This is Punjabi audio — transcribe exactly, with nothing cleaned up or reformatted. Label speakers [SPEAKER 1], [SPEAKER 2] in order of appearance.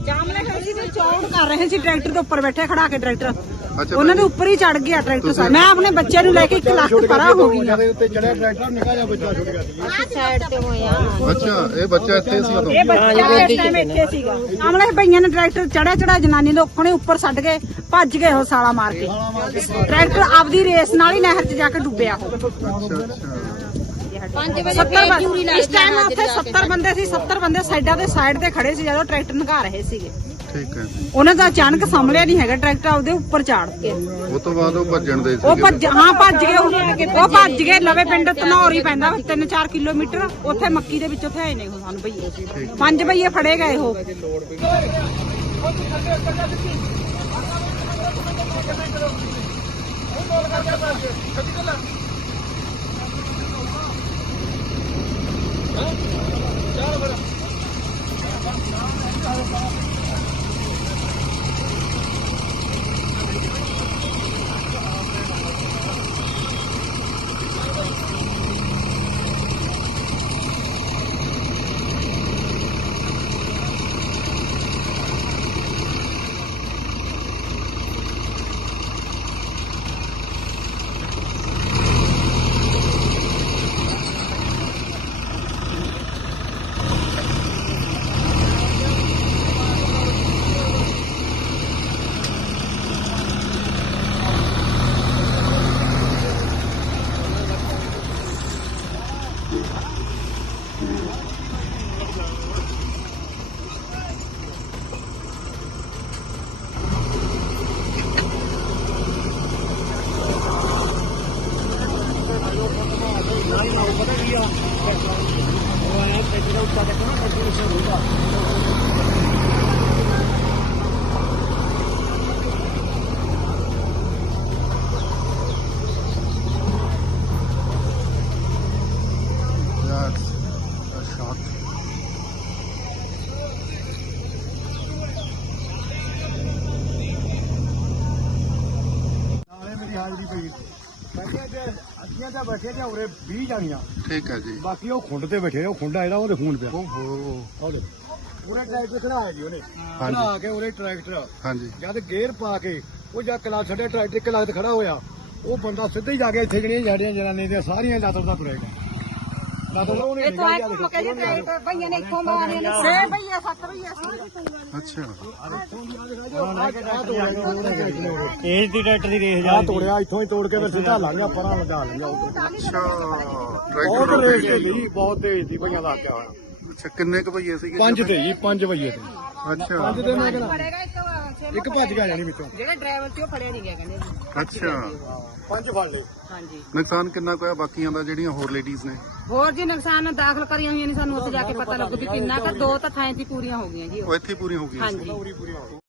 [SPEAKER 1] ਜਾਮਲੇ ਖੜੀ ਤੇ ਚੌੜ ਕਰ ਰਹੇ ਸੀ ਟਰੈਕਟਰ ਦੇ ਉੱਪਰ ਬੈਠੇ ਖੜਾ ਕੇ ਟਰੈਕਟਰ
[SPEAKER 2] ਅੱਛਾ
[SPEAKER 1] ਉਹਨਾਂ ਦੇ ਉੱਪਰ ਹੀ ਚੜ ਗਿਆ ਟਰੈਕਟਰ ਸਾਹਿਬ। ਮੈਂ ਆਪਣੇ ਬੱਚੇ ਨੂੰ ਲੈ ਕੇ ਇੱਕ ਲੱਖ ਪਰਾਂ ਹੋ ਗਈ ਆ।
[SPEAKER 3] ਉੱਤੇ ਚੜਿਆ ਟਰੈਕਟਰ ਨਿਕਾ ਜਾ ਬੱਚਾ ਛੁੱਟ ਗਿਆ ਸੀ
[SPEAKER 1] ਸਾਈਡ ਤੇ ਹੋਇਆ
[SPEAKER 2] ਅੱਛਾ ਇਹ ਬੱਚਾ ਇੱਥੇ ਸੀ ਉਦੋਂ?
[SPEAKER 1] ਇਹ ਬੱਚਾ ਇਸ ਟਾਈਮ ਇੱਥੇ ਸੀਗਾ। ਸਾਹਮਣੇ ਭਈਆਂ ਨੇ ਟਰੈਕਟਰ ਚੜਿਆ ਚੜਾ ਜਨਾਨੀ ਦੇ ਉੱਪਰ ਉੱਪਰ ਛੱਡ ਕੇ ਭੱਜ ਗਏ ਉਹ ਸਾਲਾ ਮਾਰ ਕੇ। ਟਰੈਕਟਰ ਆਪਦੀ ਰੇਸ ਨਾਲ ਹੀ ਨਹਿਰ 'ਚ ਜਾ ਕੇ ਡੁੱਬਿਆ ਉਹ।
[SPEAKER 2] ਅੱਛਾ ਅੱਛਾ
[SPEAKER 1] ਸੱਤਰ ਬੰਦੇ ਇਸ ਟਾਈਮ ਉੱਥੇ ਸੱਤਰ ਬੰਦੇ ਸੀ। ਸੱਤਰ ਬੰਦੇ ਸਾਈਡਾਂ ਦੇ ਸਾਈਡ ਤੇ ਖੜੇ ਸੀ ਜਦੋਂ ਟਰੈਕਟਰ ਨਗਾ ਰਹੇ ਸੀਗੇ।
[SPEAKER 2] ਠੀਕ ਹੈ ਜੀ।
[SPEAKER 1] ਉਹਨਾਂ ਦਾ ਅਚਾਨਕ ਸੰਭਲਿਆ ਨਹੀਂ ਹੈਗਾ ਟਰੈਕਟਰ ਆਪਦੇ ਉੱਪਰ ਚਾੜ ਕੇ।
[SPEAKER 2] ਉਹ ਤੋਂ ਬਾਅਦ ਉਹ ਭੱਜਣ ਦੇ
[SPEAKER 1] ਉਹ ਭੱਜ ਹਾਂ ਭੱਜ ਗਏ ਉਹ ਉਹ ਭੱਜ ਗਏ। ਲਵੇ ਪਿੰਡ ਧਨੌਰੀ ਪੈਂਦਾ ਤਿੰਨ ਚਾਰ ਕਿਲੋਮੀਟਰ ਉੱਥੇ ਮੱਕੀ ਦੇ ਵਿੱਚ ਉੱਥੇ ਆਏ ਨੇ ਉਹ ਸਾਨੂੰ ਭਈਏ ਪੰਜ ਭਈਏ ਫੜੇ ਗਏ ਉਹ।
[SPEAKER 3] ਹਾਜ਼ਰੀ ਪਈ ਅੱਧੀਆਂ ਤਾਂ ਬੈਠੇ ਤੇ ਉਰੇ ਵੀਹ ਜਾਣੀਆਂ।
[SPEAKER 2] ਠੀਕ ਹੈ ਜੀ।
[SPEAKER 3] ਬਾਕੀ ਉਹ ਖੁੰਡ ਤੇ ਬੈਠੇ ਉਹ ਖੁੰਡਾ ਜਿਹੜਾ ਉਹਦੇ ਖੂਨ ਪਿਆ।
[SPEAKER 2] ਓਹੋ
[SPEAKER 3] ਉਹਦੇ ਉਹਨੇ ਟਰੈਕਟਰ ਖੜਾਇਆ ਜੀ ਉਹਨੇ ਖੜਾ ਕੇ ਉਹਨੇ ਟਰੈਕਟਰ
[SPEAKER 2] ਹਾਂਜੀ
[SPEAKER 3] ਜਦ ਗੇਅਰ ਪਾ ਕੇ ਉਹ ਜਦ ਕਲਾਸ ਛੱਡੇ ਟਰੈਕਟਰ ਇੱਕ ਲੱਖ ਖੜਾ ਹੋਇਆ ਉਹ ਬੰਦਾ ਸਿੱਧਾ ਹੀ ਜਾ ਕੇ ਇੱਥੇ ਜਿਹੜੀਆਂ ਜੜੀਆਂ ਜਨਾਨੀ ਦੀਆਂ ਸਾਰੀਆਂ ਲੱਤ ਦਾ ਤੁਰੇਗਾ ਲੱਤ ਉਹਨੇ ਨਿਕਾਲੀ ਆ ਦੇਖੋ
[SPEAKER 1] ਭਈਆਂ ਨੇ ਇੱਥੋਂ ਮਾਰੇ ਨੇ ਛੇ ਭਈਆ ਸੱਤ ਭਈਆ
[SPEAKER 2] ਅੱਛਾ
[SPEAKER 3] ਏਜ ਦੀ ਟਰੈਕਟਰ ਦੀ ਰੇਸ ਜਾ ਤੋੜਿਆ ਇੱਥੋਂ ਹੀ ਤੋੜ ਕੇ ਫਿਰ ਸਿੱਧਾ ਲੰਘ ਗਿਆ ਪਰਾਂ ਲਗਾ ਲਿਆ।
[SPEAKER 2] ਅੱਛਾ
[SPEAKER 3] ਬਹੁਤ
[SPEAKER 2] ਟਰੈਕਟਰ
[SPEAKER 3] ਰੇਸ ਤੇ ਗਈ ਬਹੁਤ ਤੇਜ਼ ਦੀ ਭਈਆਂ ਦਾ ਆਕਿਆ ਹੋਇਆ।
[SPEAKER 2] ਅੱਛਾ ਕਿੰਨੇ ਕੁ ਭਈਏ ਸੀਗੇ?
[SPEAKER 3] ਪੰਜ ਤੇ ਜੀ ਪੰਜ ਵਜੇ ਤੇ
[SPEAKER 2] ਅੱਛਾ
[SPEAKER 3] ਪੰਜ ਤੇ ਮੈਂ ਕਹਿੰਦਾ ਇੱਕ ਭੱਜ ਗਿਆ ਜਾਨੀ ਵਿੱਚੋਂ
[SPEAKER 1] ਜਿਹੜਾ ਡਰਾਈਵਰ ਸੀ ਉਹ ਫੜਿਆ ਨਹੀਂ ਗਿਆ ਕਹਿੰਦੇ ਜੀ।
[SPEAKER 2] ਅੱਛਾ
[SPEAKER 3] ਪੰਜ ਫੜ ਲਏ।
[SPEAKER 1] ਹਾਂਜੀ
[SPEAKER 2] ਨੁਕਸਾਨ ਕਿੰਨਾ ਕੁ ਹੋਇਆ ਬਾਕੀਆਂ ਦਾ ਜਿਹੜੀਆਂ ਹੋਰ ਲੇਡੀਜ਼ ਨੇ?
[SPEAKER 1] ਹੋਰ ਜੀ ਨੁਕਸਾਨ ਦਾਖਲ ਕਰੀਆਂ ਹੋਈਆਂ ਨੇ ਸਾਨੂੰ ਉੱਥੇ ਜਾ ਕੇ ਪਤਾ ਲੱਗੂ ਵੀ ਕਿੰਨਾ ਕੁ। ਦੋ ਤਾਂ ਥਾਂ 'ਤੇ ਪੂਰੀਆਂ ਹੋ ਗਈਆਂ ਜੀ ਉਹ।
[SPEAKER 2] ਉਹ ਇੱਥੇ ਪੂਰੀ ਹੋ ਗਈ
[SPEAKER 1] ਹਾਂਜੀ
[SPEAKER 3] ਪੂਰੀ ਪੂਰੀ